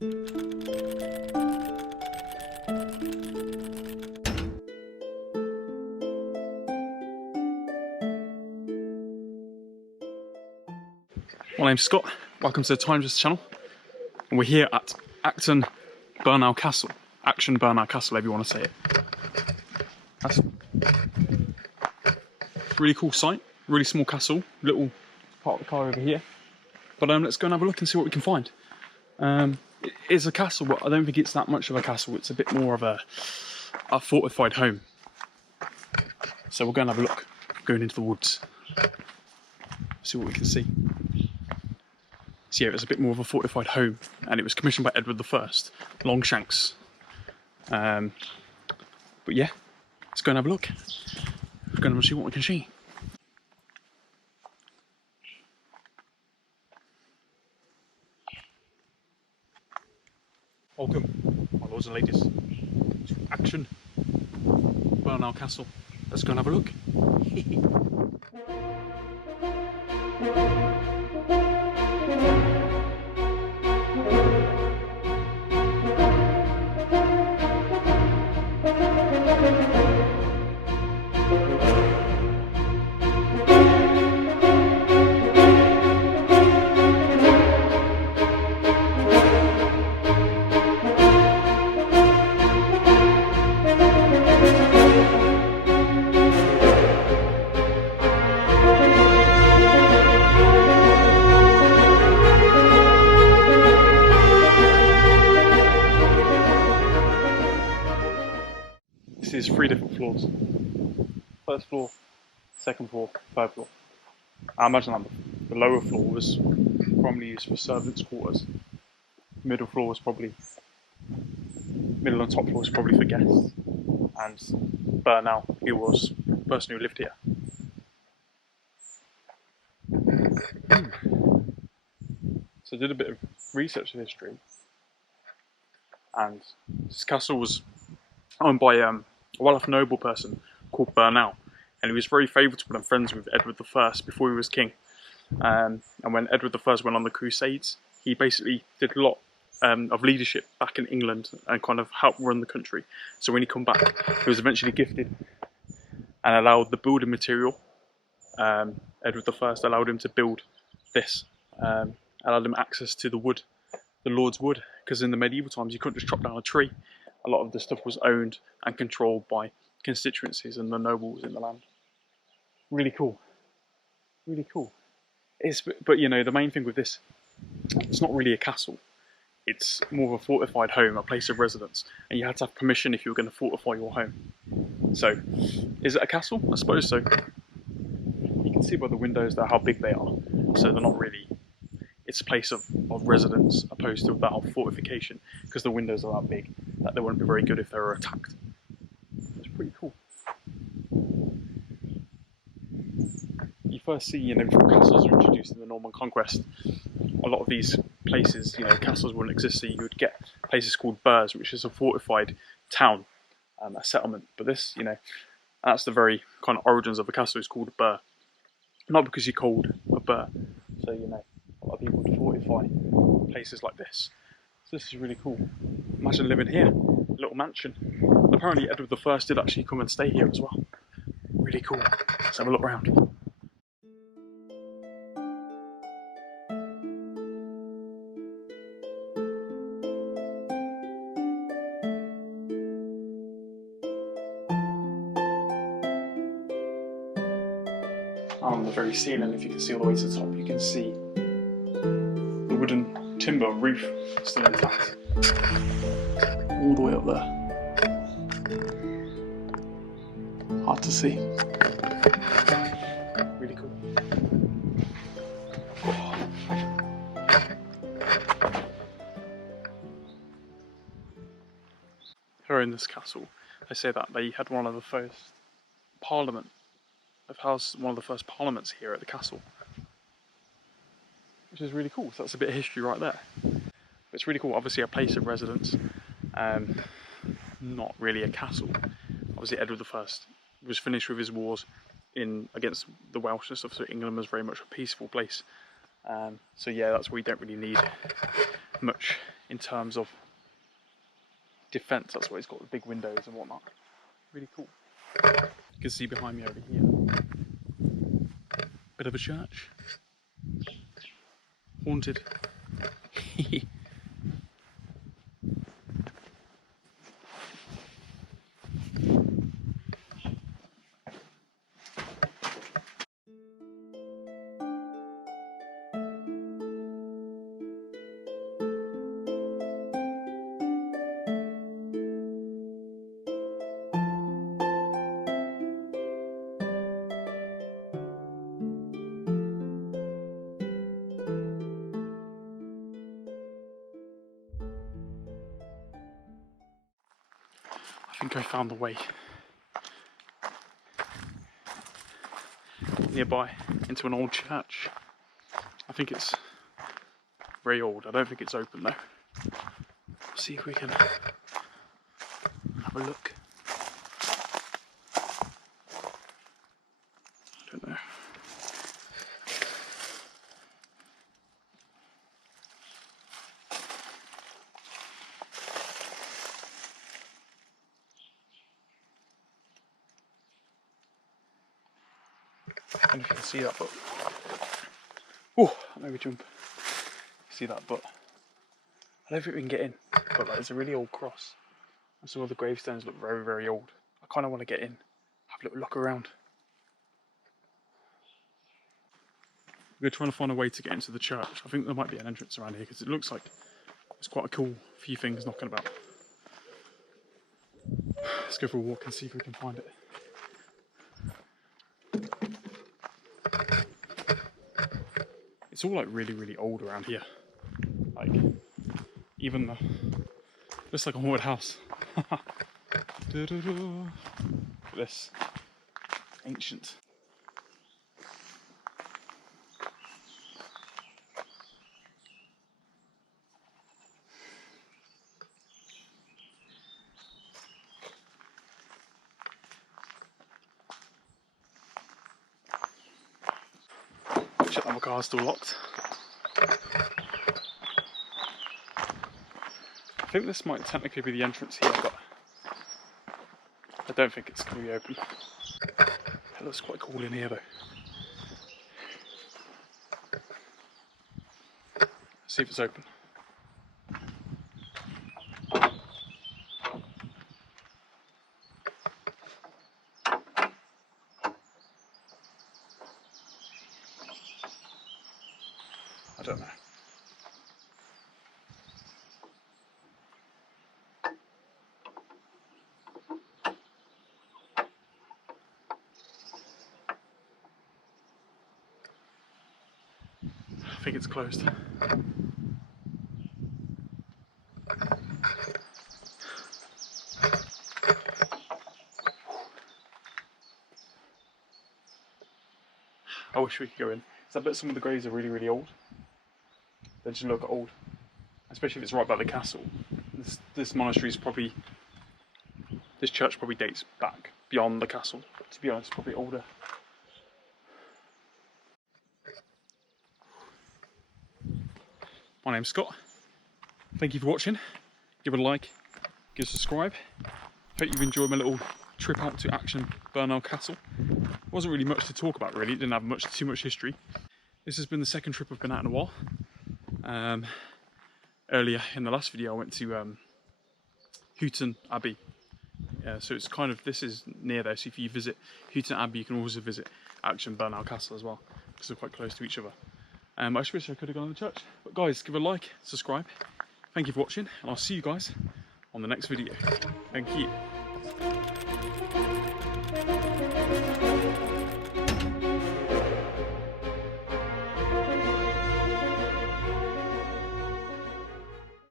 My name's Scott, welcome to the Times channel, and we're here at Acton Burnell Castle. Acton Burnell Castle, however you want to say it. That's a really cool site, really small castle, little part of the car over here. But let's go and have a look and see what we can find. It is a castle, but I don't think it's that much of a castle. It's a bit more of a fortified home. So we'll go and have a look, going into the woods, see what we can see. So yeah, it was a bit more of a fortified home, and it was commissioned by Edward I, Longshanks. But yeah, let's go and have a look. We're going to see what we can see. Welcome, my lords and ladies, to Acton Burnell Castle. Let's go and have a look. This is 3 different floors. First floor, second floor, third floor. I imagine that the lower floor was probably used for servants' quarters. Middle floor was probably, middle and top floor was probably for guests. And Burnell, he was the person who lived here. So I did a bit of research in history, and this castle was owned by a well-off noble person called Burnell, and he was very favourable and friends with Edward I before he was king. And when Edward I went on the Crusades, he basically did a lot of leadership back in England and kind of helped run the country. So when he come back, he was eventually gifted and allowed the building material. Edward I allowed him to build this, allowed him access to the wood, the Lord's wood, because in the medieval times you couldn't just chop down a tree. A lot of the stuff was owned and controlled by constituencies and the nobles in the land. Really cool. Really cool. But you know, the main thing with this, it's not really a castle. It's more of a fortified home, a place of residence. And you had to have permission if you were going to fortify your home. So, is it a castle? I suppose so. You can see by the windows there how big they are. So they're not really... It's a place of residence opposed to that of fortification, because the windows are that big that they wouldn't be very good if they were attacked. It's pretty cool. You first see, you know, before castles were introduced in the Norman Conquest, a lot of these places, you know, castles wouldn't exist, so you would get places called burhs, which is a fortified town, a settlement. But this, you know, that's the very kind of origins of a castle, is called a burh. Not because you're called a burh, so you know, a lot of people would fortify places like this. So this is really cool. Imagine living here, a little mansion. And apparently Edward I did actually come and stay here as well. Really cool. Let's have a look around. On the very ceiling, if you can see all the way to the top, you can see the wooden timber roof still intact, all the way up there. Hard to see. Really cool. Here in this castle, they say that they had one of the first parliament. They've housed one of the first parliaments here at the castle, which is really cool. So that's a bit of history right there. But it's really cool. Obviously a place of residence, not really a castle. Obviously Edward I was finished with his wars against the Welsh and stuff, so England was very much a peaceful place. So yeah, that's where you don't really need much in terms of defence. That's why it's got the big windows and whatnot. Really cool. You can see behind me over here, bit of a church, haunted. I think I found the way nearby into an old church. I think it's very old. I don't think it's open though. See if we can have a look. I don't know. I don't know if you can see that, but oh, maybe jump. See that, but I don't think we can get in. But like, it's a really old cross, and some of the gravestones look very, very old. I kind of want to get in, have a little look around. We're trying to find a way to get into the church. I think there might be an entrance around here because it looks like there's quite a cool few things knocking about. Let's go for a walk and see if we can find it. It's all like really, really old around here. Like, even the, looks like a haunted house. Look at this, ancient. Check that my car's still locked. I think this might technically be the entrance here, but I don't think it's going to be open. It looks quite cool in here though. Let's see if it's open. I don't know. I think it's closed. I wish we could go in. So I bet some of the graves are really, really old. They just look old, especially if it's right by the castle. This monastery is probably, this church probably dates back beyond the castle. To be honest, probably older. My name's Scott. Thank you for watching. Give it a like, give a subscribe. Hope you've enjoyed my little trip out to Acton Burnell Castle. Wasn't really much to talk about really, it didn't have too much history. This has been the second trip I've been out in a while. Earlier in the last video I went to Houghton Abbey. So it's kind of, this is near there, so if you visit Houghton Abbey you can also visit Acton Burnell Castle as well, because they're quite close to each other. I just wish I could have gone to the church. But guys, give a like, subscribe. Thank you for watching, and I'll see you guys on the next video. Thank you.